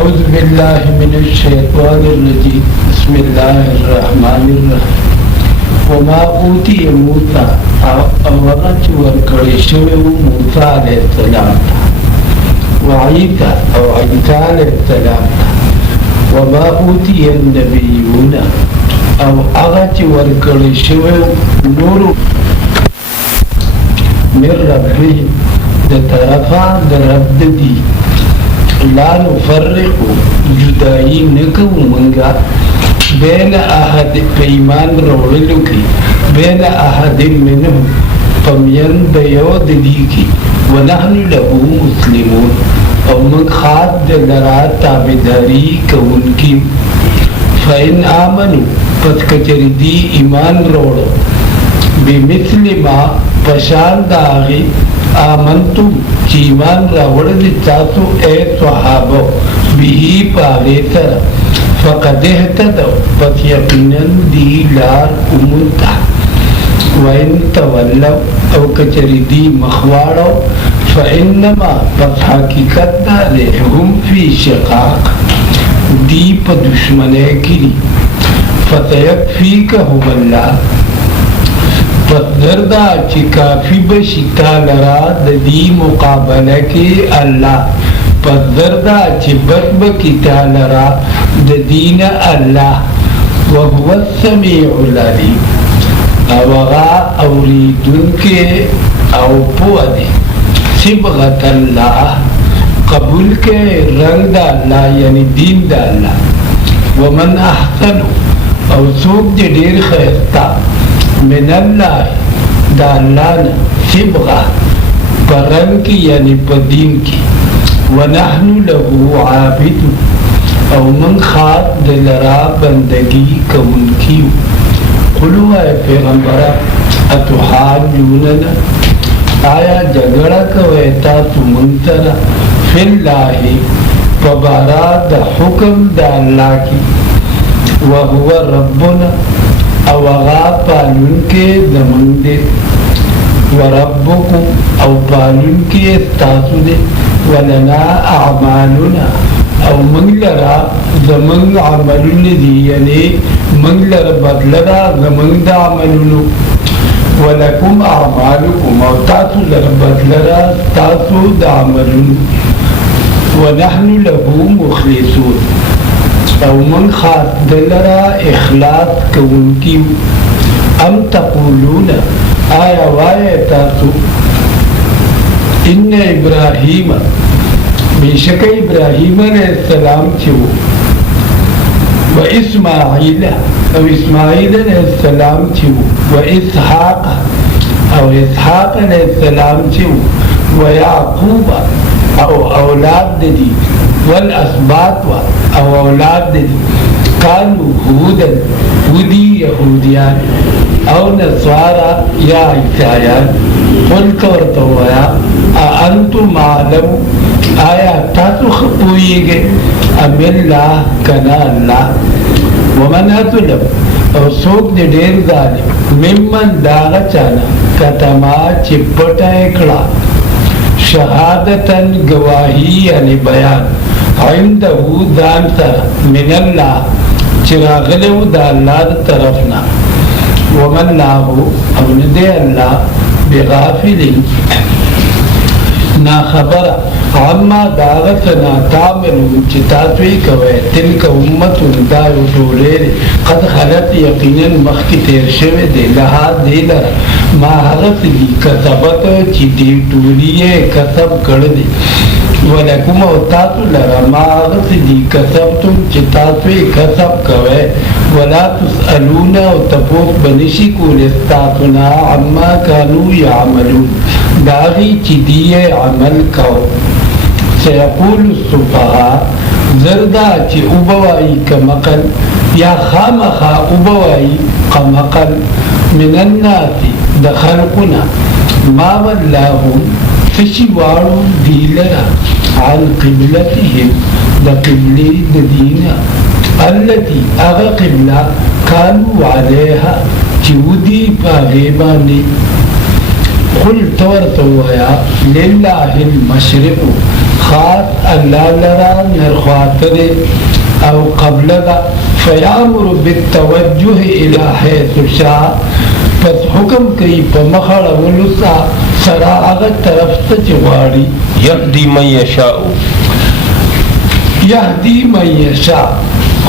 أعوذ بالله من الشيطان الرجيم بسم الله الرحمن الرحيم وما أوتي موسى أورت وركرشوه موسى عليه السلام وعيسى أو عيسى عليه السلام وما أوتي النبيون أو أغت وركرشوه نور من ربهم دترفع درب دي لا نفرق جدائی نکو منگا بین احد پیمان روڑلو کی بین احد منهم پمین دیو دی کی ونحن له مسلمون او من خاد دلرا تابداری کون کی فإن آمنوا پس کچر دی ایمان روڑو بمثل ما پشان داغی آمنتم چیمان راوڑد تاسو اے صحابو بیہی پاگے سر فقد احتدو پس یقیناً دی لار امونتا وَإِن تَوَلَّوْا او کچری دی مخواڑو فَإِنَّمَا پس حقیقت دارے ہم فی شقاق دی پا دشمنے کی فَسَيَكْفِيكَهُمُ اللَّهُ پس دردا چی کافی بشتا لرا دی مقابلہ کی اللہ پس دردا چی بک بکتا لرا دین اللہ وهو السمیع العلیم اوغا اوریدن کے او پودے صبغت اللہ قبول کے رنگ دا اللہ یعنی دین دا اللہ ومن احسن او سوک دے دیر خیستا من اللہ دا اللہ نا صبغہ پرنگ کی یعنی پدین کی ونحن له عابد او من خاص دلرا بندگی کون کیو قلو اے پیغمبرہ اتحاجوننا آیا جگڑا کویتا تمنتنا فی اللہ پبارا دا حکم دا اللہ کی وہو ربنا او اغا پالون کے زمن دے وربکم او پالون کے استاسو دے ولنا اعمالنا او منگلرا زمن عملون دی یعنی منگلر بدلرا زمن دا عملونو ولکم اعمالکم او تاسو لر بدلرا تاسو دا عملونو ونحن له مخلصون او من خاص دلرا اخلاص کون کیو ام تقولون آیا وائے تاسو ان ابراہیم بیشک ابراہیم علیہ السلام چھو و اسماعیل او اسماعیل علیہ السلام چھو و اسحاق او اسحاق علیہ السلام چھو و یعقوب او اولاد دی والاسباط او اولاد دی کانو ہودن ہودی یہودیان او نصارا یا عیسائیان قلت ورطویا انتم عالم آیا تاسو خپوئی گے ام اللہ کنا اللہ ومن اطلب او سوک دے دیر ظالم ممن داغا چانا کتما چپٹا اکڑا شہادتاً گواہی یعنی بیان عندہو دان سر من اللہ چراغلو دا اللہ دا طرفنا ومن لاہو او ندے اللہ بغافل نا خبر عما داغتنا تعملون چتاتوی کوئے تلک امت دایو دولے قد خلط یقینا مخی تیر شوے دے لہا دے لرا ما حرف دی کسبت چی دی دولیے کسب کردے ولکم او تاتو لرا ما حرف دی کسبتم چی تاتوی کسب کوئے ولا تسألون او تپوک بنشی کول استاتنا عما کانو یعملون داغی چی دیئے عمل کو سیقول الصفحاء زردہ چی اوبوائی کمقل یا خامخا اوبوائی کمقل من الناس دخلقنا ما واللہم فشوارو دیلرا عن قبلتهم دا قبلی ددینا التي اغا قبلہ کانو علیہا چی ودی پا غیبانی قل تورتو يا لله المشرق خاص الله لرا نرخواتر او قبل فيامر بالتوجه الى حيث شاء پس حکم کئی پا مخڑ ولسا سرا اغا طرف تچواری یهدی من یشاء یهدی من یشاء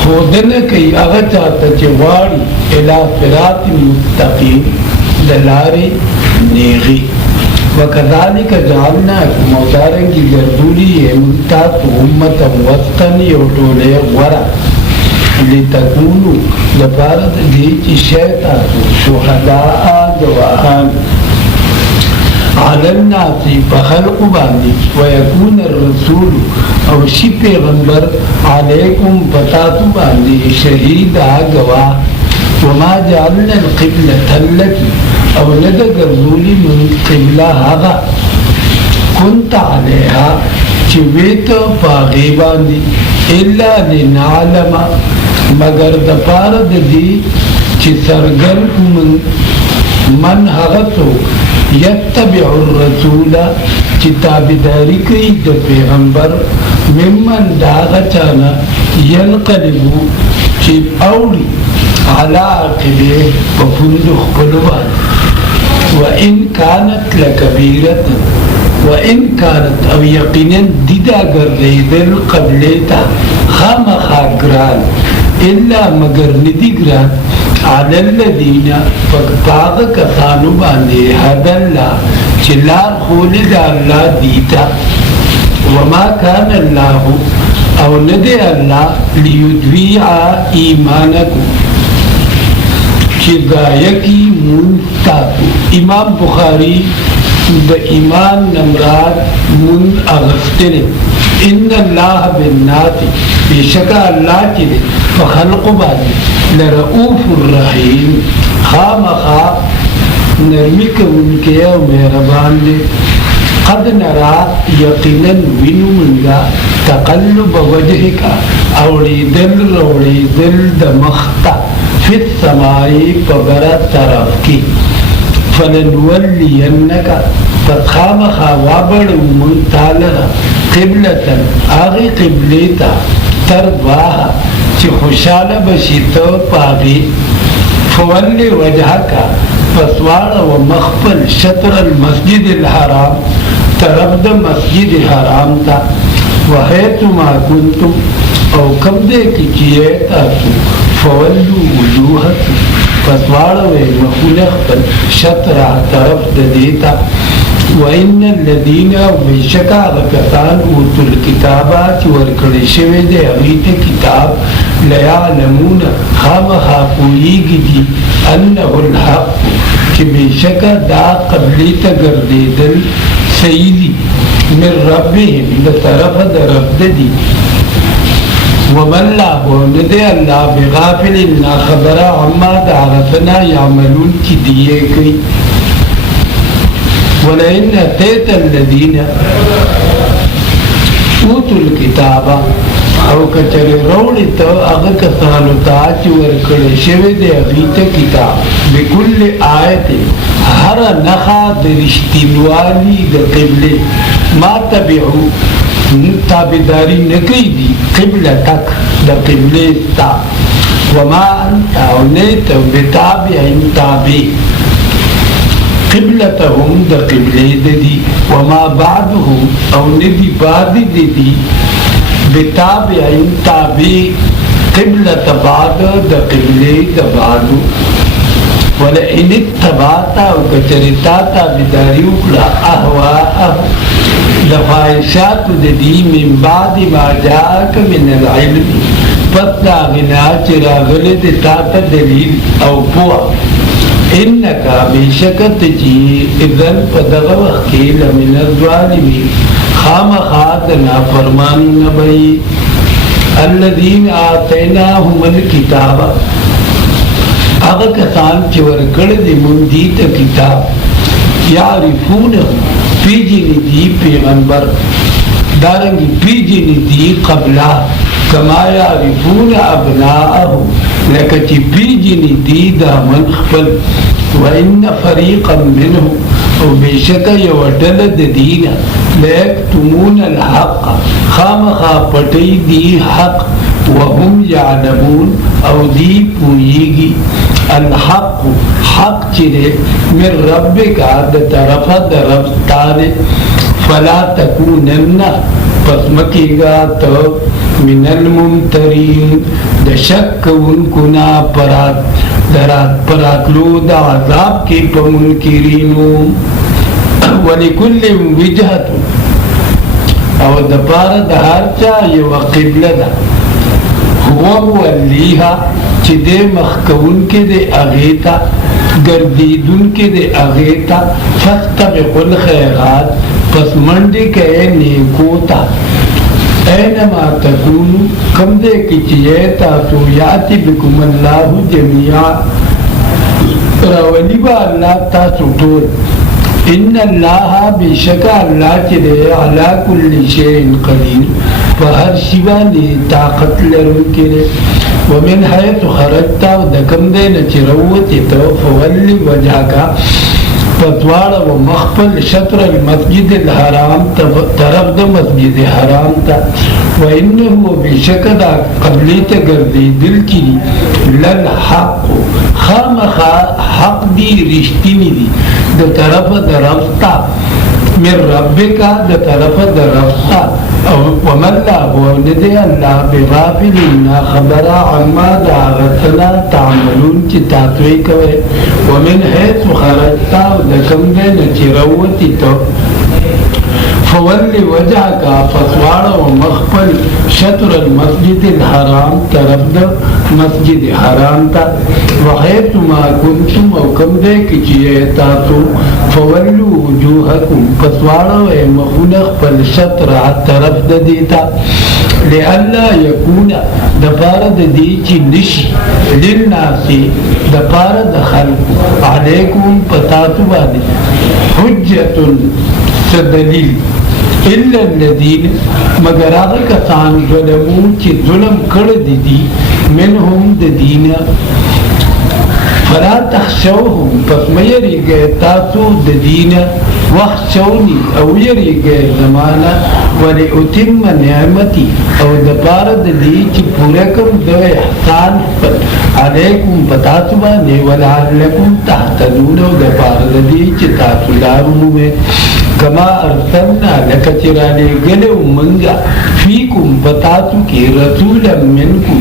خودن کئی اغا چاہتا چواری الى صراط مستقیم دلار نیغی وکذالک جعلناکم ودارنگی گردولی منتات امتا وسطن یوٹولے ورا لتكونوا لبارد ديك الشيطان شهداء جواهان على الناس بخلق باندي ويكون الرسول او شي پیغمبر عليكم بتاتو باندي شهيدا جواه وما جعلنا القبلة التي او ندى قرزولي من قبلة هذا كنت عليها چویت پاغیبان دی الا لنعلم مگر دپار دی چی سرگن من حغتو یتبع الرسول چی تابداری کئی دا پیغمبر ممن داغا چانا ینقلبو چی اولی علا عقبه پپندخ پلوان وإن كانت لكبيرة وإن كانت أو يقينا ديدا قريدل قبلتا خام خاقران إلا مگر ندقران على الذين فقطاق كثانو باندي هدى الله چلار خولد الله ديتا وما كان الله أو ندي الله ليدويع إيمانكم چی گایکی منتاتو امام بخاری دا ایمان نمراد من اغفتن ان اللہ بالناتی بیشکا اللہ کی دے فخلق بادی لرؤوف الرحیم خام خواب نرمک انکے و مہربان دے قد نرا یقینا ونو منگا تقلب وجهکا اوڑی دل دا مختا فی السمائی پبرا طرف کی فلنولینک فتخام خوابر منتالنا قبلتا آغی قبلیتا ترضاها چی خوشال بشیتو پاغی فولی وجہکا فسوار و مخفل شطر المسجد الحرام طرف دا مسجد حرام تا وحیتما کنتم او کم دے کی چیئتا سو فولو وجوهکم فسوارو مخلق شطرہ طرف دیتا وإن الذين بشكا غكتان اوتوا الكتابات ورکڑی شوی دے اغیت کتاب لیعلمون خام خاپویگی دی انه الحق کہ بشکا دا قبلی تگردی دل سیدی من ربهم بطرف دا رب دی وما الله وندے اللہ بغافل نا خبر عما دعغتنا يعملون کی دیئے کئی ولئن اتیت الذین اوتوا الكتاب او کچر روڑی تو اغا کسانو تاچ ورکڑ شوی دے اغیت کتاب بکل آیت ہر نخا درشتنوالی دا قبلے ما تبعو تابداری نکی دی قبلہ تک دا قبلے تا وما انتا ونیتا بتابعین تابع قبلتهم دا قبلے دی وما بعدهم او ندی بعد دی بتابعین تابع قبلت بعد دا قبلے دا بعدو ولئن اتبعتا وکچرتاتا بداری اکلا احواء لفائشات دی من بعد ما جاءك من العلم پس داغنا چراغل دتاتا دلیل او پوا انکا بیشکت جی اذن پدغ وقیل من الظالمین خام خادنا فرمان نبئی الذین آتیناهم الكتاب اغا کسان چور کرد مندیت کتاب یعرفون پی جنی دی پیغمبر دارنگی پی جنی دی قبلہ کما یعرفون ابناءهم لکچی پی جنی دی دامن خفل وإن فريقا منهم او بشکا یو ډله د دینه لیکتمون الحق خامخا پټی دی حق وهم یعلمون او دی پویږي الحق حق چره من ربک د طرفه د رب تعالی فلا تکونن پس مکیگا تو من الممترین د شک انکو نا پراتلو دا عذاب کی پمنکرینو ولکل وجهت او د پار د هر چا یو قبله ده هو ولیها چې د مخکون کې د اغیتا گردیدون کې د اغیتا فاستبقوا الخیرات پس منډه کې نیکو تا اینما تکونو کم دے کی چیئے تاسو یاتی بکم اللہ جميعا راولی با اللہ تاسو طول ان اللہ بشکا اللہ چلے علا کل شیئن قدیر فہر شیوانی طاقت لرون کرے ومن حیث خرجتا دکم دے نچروتی تو فولی وجہ کا فتوار و مخفل شطر المسجد الحرام طرف دا مسجد حرام تا و انہو بشکل قبلی تگردی دل کی للحق خام حق دی رشتینی دی دا طرف دا رفتا من ربکا دا طرف دا رفتا ومن اللہ وندے اللہ بغافلنا خبرا عما دا غتنا تعملون چی تاتوی کوئے ومن حیث خرجتا دکم دے نچی روتی تو فولی وجہ کا فسوار و مخفل شطر المسجد الحرام طرف دا مسجد حرام تا وحیث ما کنتم او کم دے کچیے تاتو فولو وجوہکم فسوار و مخونخ پل شطر طرف دا دیتا لئلا یکون دپارد دی چی نشی للناسی دپارد خلق علیکم پتاتو بانی حجت سدلیل الا الذین مگر آغا کسان ظلمون چی ظلم کرد دی منهم دین فلا تخشوهم پس میری گئے تاسو دین وخشونی او یری گئے زمانہ ولی اتم نعمتی او دپارد دی چی پورکم دو احسان پر علیکم پتاسبانی ولعلکم تحتدون او دپارد دی چی تاسو دارو میں کما ارسلنا لکچرانے گلو منگا فیکم بتاتو کی رسولا منکم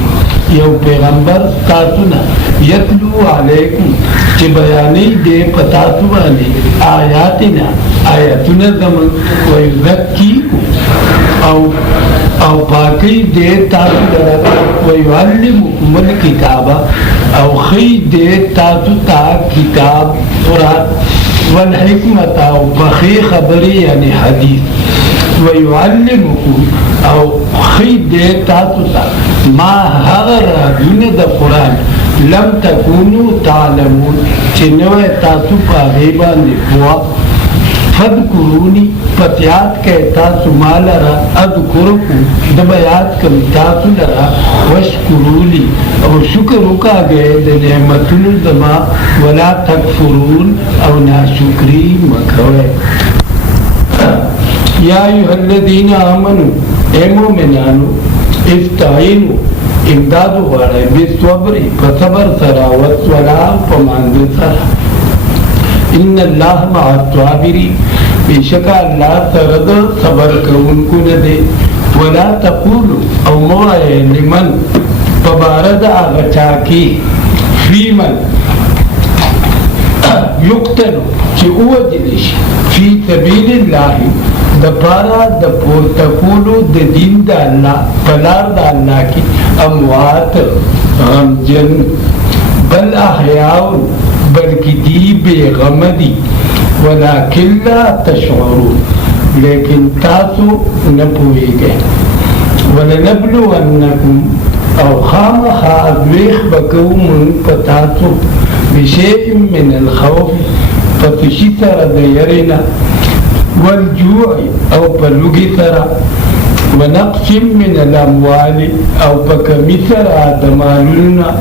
یو پیغمبر ستاسونا یتلو علیکم چی بیانی دے پتاتو بانی آیاتنا آیاتنا زمن ویزکیکم او پاکی دے تاسو درہ ویعلمکم الکتابا او خی دے تاسو تا کتاب قرآن والحکمت او بخی خبری یعنی حدیث ویعلمکم او خید دے تاسو تا ما هغر دون دا قرآن لم تکونو تعلمون چنوے تاسو پا غیبان دفوا فذکرونی فتیات کے تاسو مالا را اذکرکو دبیات کم تاسو لرا وشکرولی او شکرو کا گئے دے نعمتون دما ولا تکفرون او ناشکری مکھوے یا ایوہ الذین آمنوا اے مومنانو استعینو امدادو غاڑے بالصبر فصبر سرا والصلاة پماند سرا ان اللہ مع الصابرین بیشکا اللہ سرد صبر کون کو ندے ولا تقولو او موعے لمن پبارد آغچاکی فی من یقتلو چی اوجلش فی سبیل اللہ دپارا دپور تقولو دین دا اللہ پلار دا اللہ کی اموات غمجن بل احیاؤن بلکہ دی بے غمدی ولیکن لا تشعرون لیکن تاسو نپوئے گئے ولنبلونکم او خام خاضویخ بکومن پتاسو بشیء من الخوف فتشی سر دیرنا والجوع او پلوگی سر ونقص من الاموال او پکمی سر آدمالنا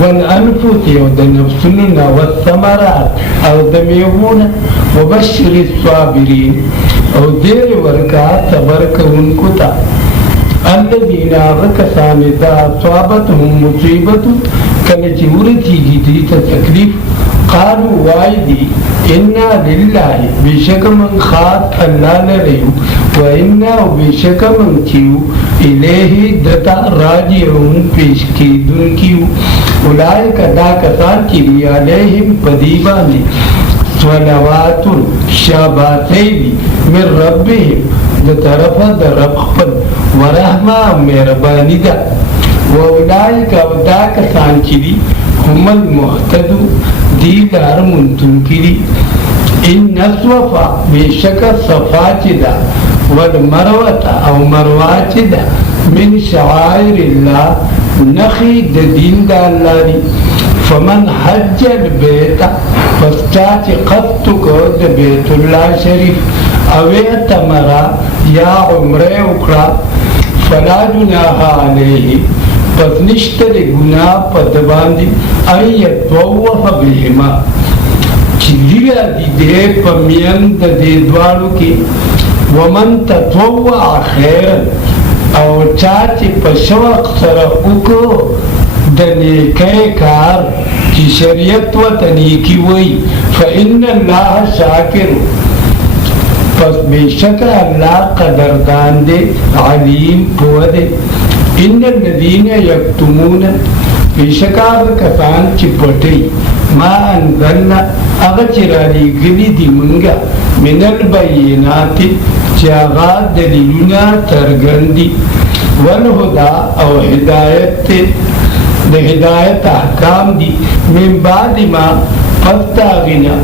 والانفس او د نفسنا والثمرات او د میوونه وبشر الصابرین او دیر ورکا صبر کوونکو ته الذين کسان اذا اصابتهم مصیبت کله چې ورتیږي دې ته تکلیف قالوا وایدی انا لله بشک من خاص الله لریو و انا بشک من کیو الیه دتا راجعون پیش کیدون کیو اولئک دا کسان چې علیهم پدیبانی صلوات شاباتین من ربهم د طرفه د رب خپل ورحمه مهربانی ده و اولئک دا کسان چې هم المهتدو دی لار منتنکری ان نصوفا بیشک صفا چدا والمروت او مروا چدا من شعائر اللہ نخی دین دا اللہ دی فمن حج البیت فستاچ قصد کو دا بیت اللہ شریف اویت مرا یا عمرے اکرا فلا جناح علیہ پس نشتر گناہ پدبان دی ایت تووف بہما چی دیگا دی دے پمیند دے دوارو کی ومن تطوع خیرن او چاچی پشوق سر اکو دنیکے کار چی شریعت و تنیکی وی فإن اللہ شاکر پس بے شک اللہ قدردان دے علیم پو دے ان الذين يكتمون بشکار کسان چی پٹی ما انزلنا اغچرالی گلی دی منگا من البینات چی آغاز دلیلنا ترگندی والہدا او ہدایت دی ہدایت احکام دی من بعد ما پستاغنا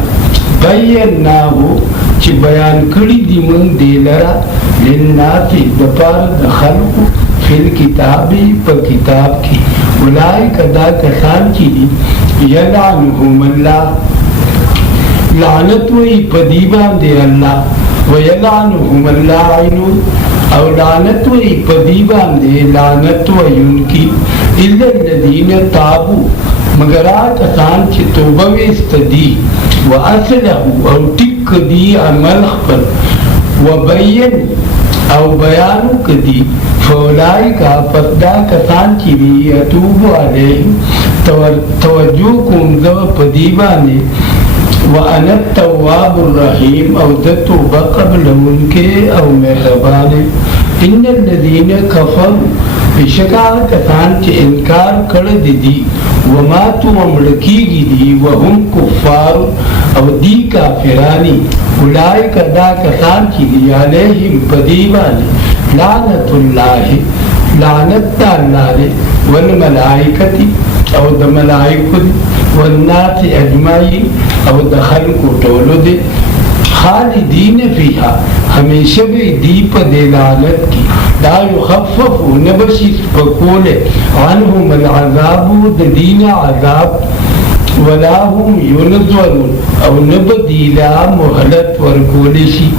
بیناہو چی بیان کری دی من دی لرا للناسی دپار دخلقو فی الکتابی پر کتاب کی اولئک دا کسان کی دی یلعنہم اللہ لعنت وی پدیبان دے اللہ ویلعنہم اللاعنون او لعنت وی پدیبان دے لعنت وی ان کی الا الذین تابو مگر آکسان چی توبویست دی و اصلہو او ٹک دی عمل خپل و بین او بیانو کدی فولائکا پس دا کسان چی دی اتوبو علیہم توجہ کم دو پدیبانے وانا التواب الرحیم او دتوبہ قبل منکے او مہربانے ان الذین کفروا بشکا کسان چی انکار کرد دی وماتو وملکیگی دی وهم کفار او دی کافرانی اولئک دا کسان چی دی علیہم پدیبانی لعنت اللہ لعنت دا اللہ دے والملائکتی او دا ملائکو دے والناس اجمعی او دا خلقو طولو دے خالدین فیہا ہمیشہ بھی دی پا دے لعنت کی لا یخففو نبشی سپکولے عنہم العذابو دا دین عذاب ولا هم ينظرون او نبدیلا محلت ورکولشی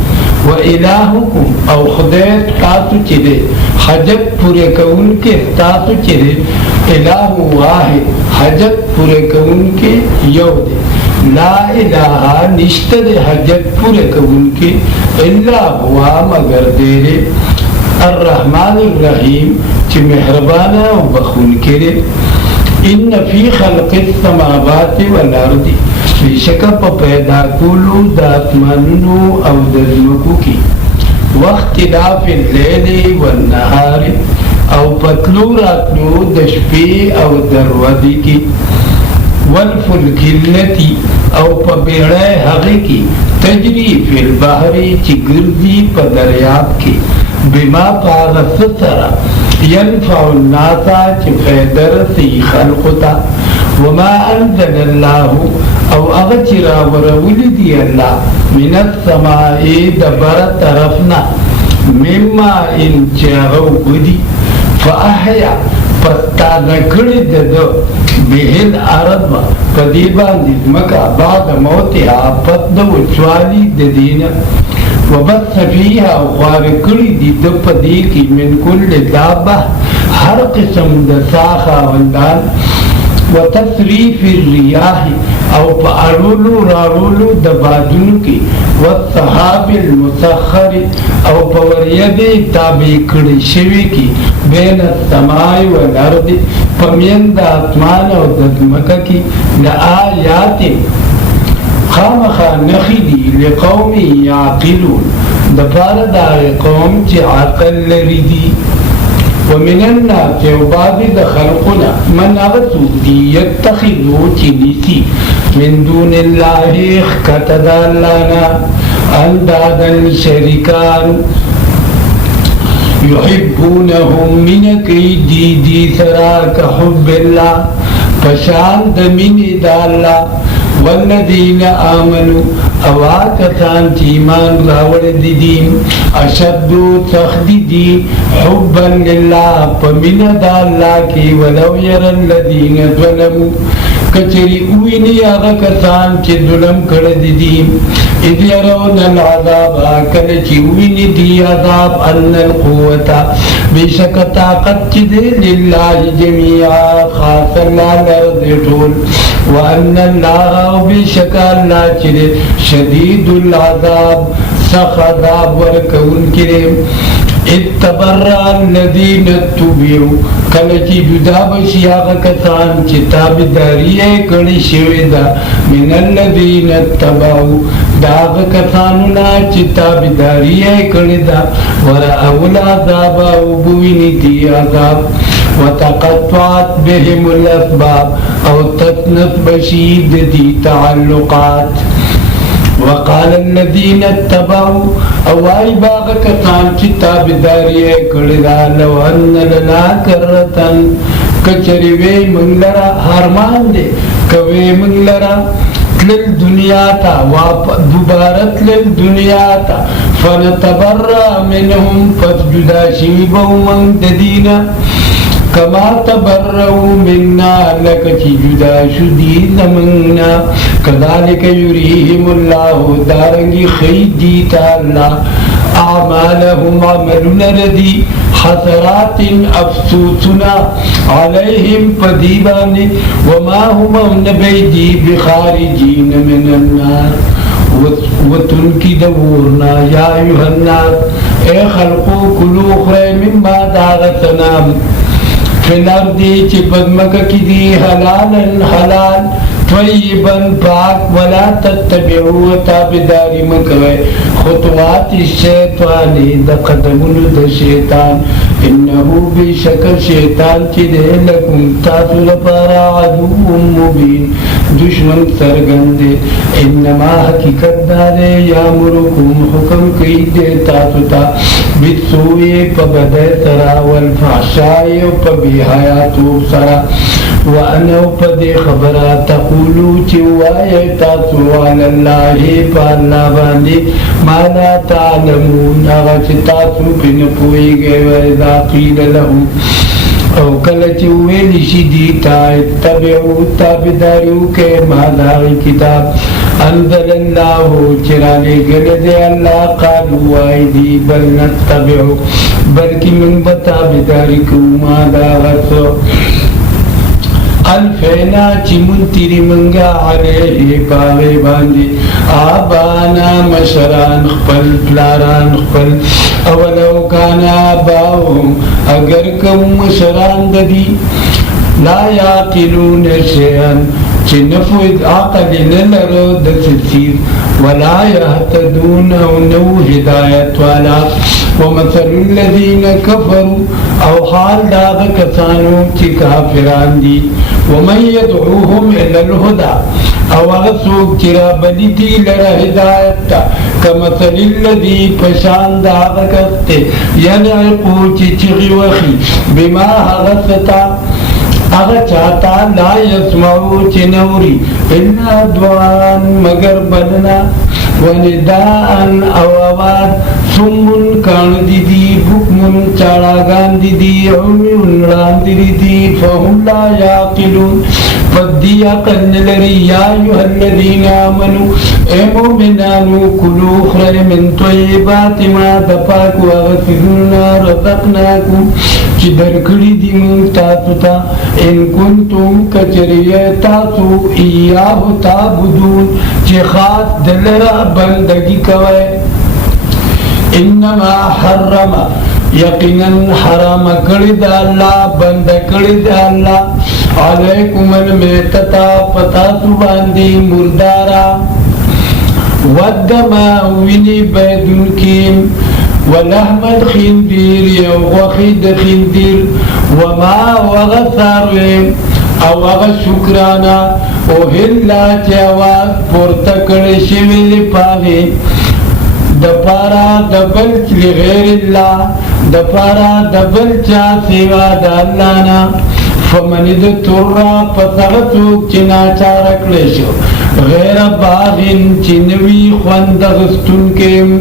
وَإِلَاهُكُمْ او خدای تاسو چرے حجت پورے کون کے تاسو چرے الہ واحد حجت پورے کون کے یو دے لا الہ نشتر حجت پورے کون کے الا ہوا مگر دیرے الرحمن الرحیم چی مہربانا و بخون کرے ان فی خلق السماوات والارض بیشکا پا پیدا کولو دا اسمانونو او دزمکو کی واختلاف اللیل والنهار او پتلو راتلو دشپی او دروازی کی والفلک اللتی او پا بیڑے حقی کی تجری فی البحری چی گرزی پا دریاب کی بما پاغس سرا ینفع الناسا چی فیدر سی خلقتا وما انزل اللہ او اغچرا ورولی دی اللہ من السمائی دبر طرفنا مما ان چاغو بدی فاحیا پستانا کڑی ددو بہل عرض پدیبان دزمکا بعد موتها پس دو چوالی ددینا وبث فيها وخوار کڑی دی دو پدیکی من کل دابہ ہر قسم دا ساخا وندان وتصریف الریاح او په اړولو راړولو د بادونو کې والسحاب المسخر او په وریدې تابع کړي شوي کې بین السماء والارض په میند د اسمان او د ځمکه کې لآیات خامخا نخي دي لقوم یعقلون د پاره د قوم چې عقل لري دي ومن الناس وبعض خلقنا من اغسودي يتخذوا تنسي من دون الله اخكتدا لنا اندادا شركان يحبونهم من كيدي دي سراك حب الله فشان من دا الله والذين آمنوا اواکتان چی ایمان راوڑ دیدیم اشدو تخدیدی حبا للہ پمن دا اللہ کی ولو یر الذین ظلموا کچری اوینی آغا کسان چی ظلم کردیدیم اذ یرون العذاب آکل چی اوینی دی عذاب ان القوتا بیشک طاقت چی دے للہ جمیعا خاص اللہ لرد طول وان اللہ بیشک اللہ چی دے شدید العذاب سخ عذاب ورکون کریم اتبرع الذین اتبعوا کلچی جدا بشی آغا کسان چی تابداری کڑی شوی دا من الذین اتبعوا دا آغا کسانونا چی تابداری کڑی دا ورأو العذاب وبوینی تی عذاب وتقطعت بهم الاسباب او تتنس بشید دی تعلقات وقال الذين اتبعوا اوائی باغ کسان چی تابداری کڑدا لو ان لنا کرتن کچری وی منگلرا حرمان دے کوی منگلرا تلل دنیا تا دوبارت لل دنیا تا فنتبرع منهم پس جدا شیبو من ددینا کما تبرعوا منا لکچی جدا شدی زمنا کذالک یریہم اللہ دارنگی خیدیتا اللہ اعمالهم عملنا ردی حسرات افسوسنا علیہم پدیبانی وما هم نبیدی بخارجین من النار وتنکی دورنا یا ایوہ الناس اے خلقو کلو خیر مما داغتنا فی الارضی چی پدمکہ کی دی حلالا حلال طیبا پاک ولا تتبعوا تابداری مکوے خطوات الشیطانی دا قدمونو دا شیطان انہو بی شکر شیطان چی دے لکم تاسو لپارا عدو مبین دشمن سرگندے انما حقیقت دارے یامرکم حکم کئی دے تاسو تا بالسوء پبدے سرا والفحشاء پبی حیاتو سرا وانا پدے خبرہ تقولو چوائی تاسو علی اللہ پا اللہ باندے ما لا تعلمون اغا چی تاسو پن پوئی گئے وَإِذَا قِيلَ لَهُمْ او کلچ ویلی شدیتا اتبعو تابداریو کے ماداغی کتاب انزل اللہ چرانے گلدے اللہ قالوا آئیدی بل نتبعو بلکی من بتابداری کو ماداغسو الفینا چی منتری منگا علیہ پاغی باندی آبانا مشران خپل پلاران خپل اولو کانا آباهم اگر کم مشران ددی لا یاقلون شیئن چی نفوید عقل نلرو دسسیر ولا یهتدون او نو ہدایت والا ومثل الذین کفروا او حال داغ کسانو چی کافران دی ومن یدعوهم الى الهدى او اغسوک چرا بلیتی لرا ہدایت کمثل الذی پشان داغ کستے ینعقو چی چغی وخی بما حغستا اغا چاہتا لا یسمعو چی نوری الا دعان مگر بدنا ونداءن او آواز سمن کان دی بکمن چاڑاگان دی عمیون ران دی فهم لا یاقلون فدی عقل لری یا ایوہ الذین آمنوا اے مومنانو کلو خیر من طیبات ما دپاکو اغسرنا رزقناکم چې درکړي دي مونږ تاسو ته ان کنتم کچریه تاسو ایاه تعبدون چې خاص دلره بندگی کوئ انما حرم یقینا حرام کړی د الله بند کړی د الله علیکم المیتتا پتاسو باندې مردارا ودما ویني بيدن کیم ولحم الخنزير وغخي خنزير وما وغثار او وغ شکرانا او هلا چواز پورتکڑ شویل پاگی دپارا دبل لغیر اللہ دپارا دبل چا سوا دا اللہ نا فمن دترا پسغتوک چنا چارکلشو غیر باغن چنوی خوندغستن کم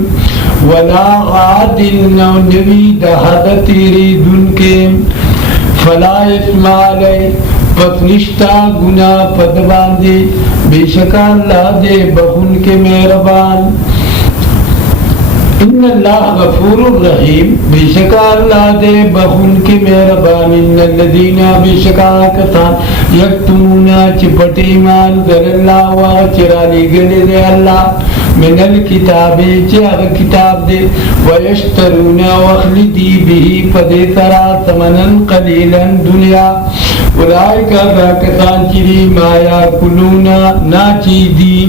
ولا عاد نو نوی دهد تیری دن کے فلا اسم علی پس نشتا گناہ پد باندے بے شکا اللہ دے بخون کے مہربان ان اللہ غفور الرحیم بے شکا اللہ دے بخون کے مہربان ان الذین بے شکا کسان یکتمونا چپٹ ایمان در اللہ و چرالی گلے دے اللہ من الكتاب چاہ کتاب دے ویشترون وخلدی به پدے سرا ثمنا قلیلا دنیا اولئک کسان چری ما یاکلون ناچی دی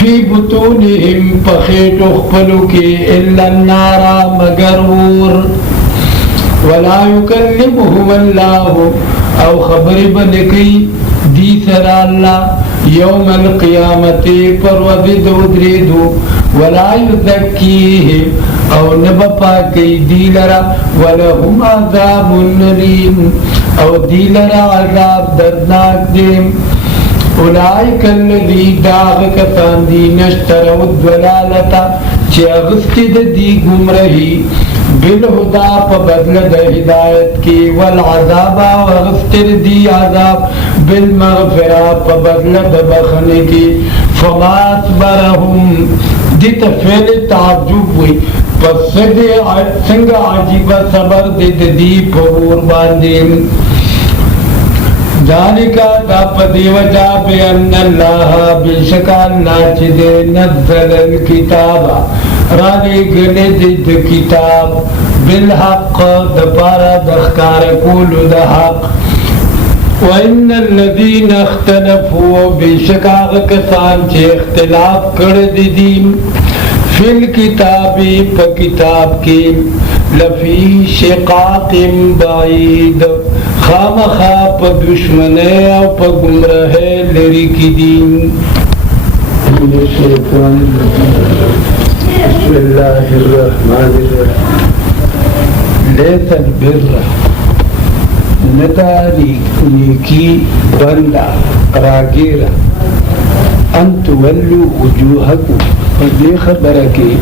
فی بطونهم پخیٹ اخپلو کے الا النار مگر ور ولا یکلمهم اللہ او خبر بنکی دی سرا اللہ یوم القیامت پروز دودریدو ولا یزکیهم او نبپا کی دی لرا ولهم عذاب النریم او دی لرا عذاب دردناک دیم اولئک الذی داغ کسان دی نشتروا الضلالتا چی اغسطد دی گمرہی بالہدا پا بدل دا ہدایت کی والعذابا واغسطد دی عذاب بالمغفرہ پا بدل دا بخنے کی فما اصبرهم دیتا فعل تعجب ہوئی پس سنگ عجیبہ صبر دی پور باندیم ذالکا دا پدی وجہ بین اللہ بشکا اللہ چدے نزل الکتابا رالی گلے دید کتاب بالحق دپارا دخکار کولو دا حق وَإِنَّ الَّذِينَ اخْتَلَفُوا بشکا کسان چے اختلاف کرد دیم فی الکتاب پا کتاب کی لفی شقاق بعید خام خواب دشمنے او پا گمراہ لری کی دین بسم اللہ الرحمن الرحیم لیت البر نداری نیکی بندہ راگیرہ انت ولو وجوہکو فدی خبرکی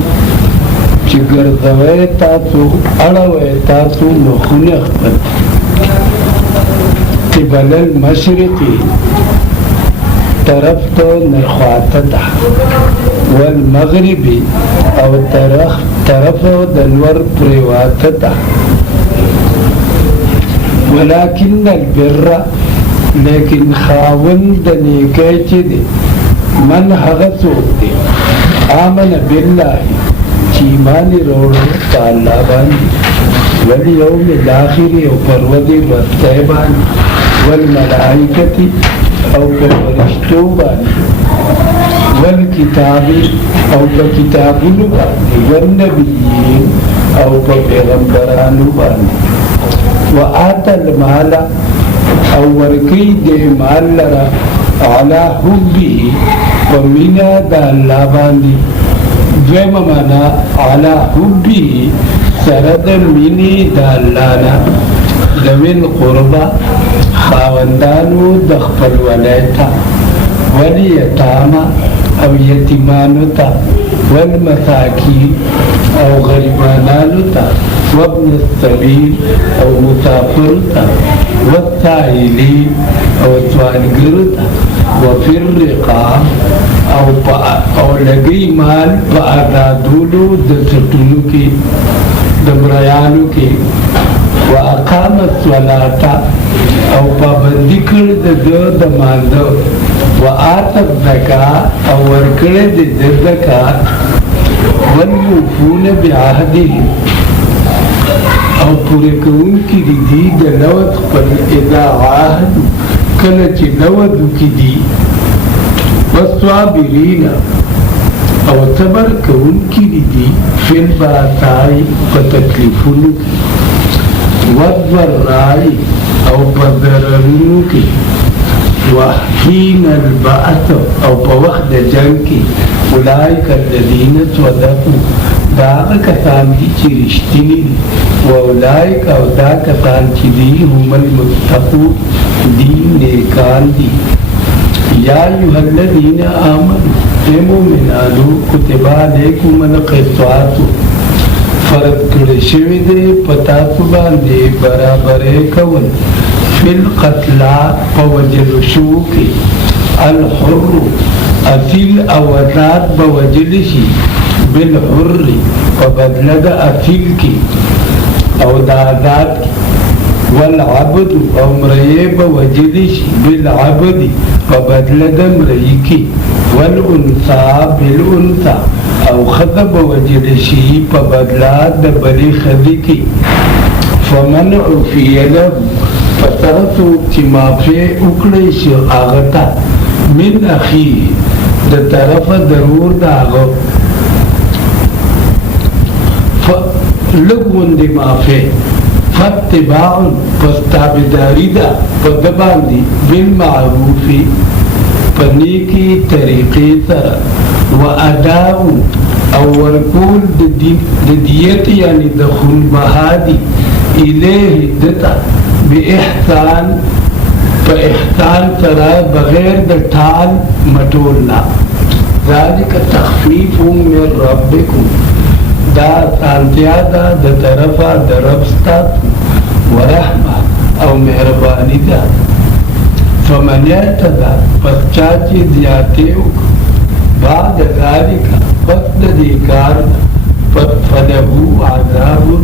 چی گرزوی تاسو اڑوی تاسو مخونخ بند قبل المشرقی طرف تو نرخواتتا والمغربی او طرف دنور پریواتتا ولكن البر لیکن خاوند نیکی دی من حغسوک دی آمن باللہ چیمانی روڑو تعالی باندی والیوم الاخری او پرودی رتیبانی والملائکتی او پرشتو بانی والکتابی او پکتابونو بانی والنبیین او پیغمبرانو بانی وآت المال او ورکی دے مال لرا علا حبی ومنا دا اللہ باندی دویم مانا علا حبی سرد منی دا اللہ نا ذوی القربہ خاوندانو دخپل ولیتا والیتاما او یتیمانو تا والمساکین او غریبانانو تا وابن السبیل او مسافر تا والسائلین او سوالگر تا وفی الرقاب او لگی مال پا آزادولو دستونو کی दमरायानु के वाकामत स्वलाता औ पाबंदी कर द मांदो व आतक दका और करे दका वनमुफून बिआहदी और पूरे कौन की रिधी दलवत पर इदा आहद कलच लवद की दी वस्वाबिरीना और सबर कौन की रिधी फिर बाताई पतकलीफुन की वद्वराई और बदरनु की वहीन अलबात और बवख्द जंग की उलाइक अल्लज़ीन सदक़ू दाग कसान की चिरिश्तिनी व उलाइक और दा कसान की दी हुमल मुत्तक़ून दी नेकान दी या अय्युहल्लज़ीन आमनू ए मोमिनानो कुतिबा अलैकुमुल क़िसासु फर्ज करे शवी दे पता बांधे बराबर कवन फिल कतला पवजल शूकी अल हुर्र असिल अवरात बवजलिशी बिल हुर्री पबदलद असिल की अवदादात की वल अब्दु अमरये बवजलिशी बिल अब्दी पबदलद मरई की वल उन्सा बिल उन्सा और खतब वजलिशी पबदला दबली खदी की फमन उफियल पतरतु चिमाफे उकड़े से आगता मिन अखी द तरफ जरूर दागो लगुन दिमाफे फत्तिबाउन पस्ताबिदारी दा पदबांदी बिल मारूफी पनी की तरीके तरह व अदाउ और कूल दियत यानी दखुल बहादी इलेह दता बेहसान पर एहसान सराय बगैर द ठाल मटोलना ज़ालिक तख़फ़ीफ़ुम मिन रब्बिकुम दा सांत्यादा द तरफा दरबस्ता व रहमा और मेहरबानी दा फमन यअतदा पश्चाची दियाते बाद ज़ालिका फलहू आज़ाबुन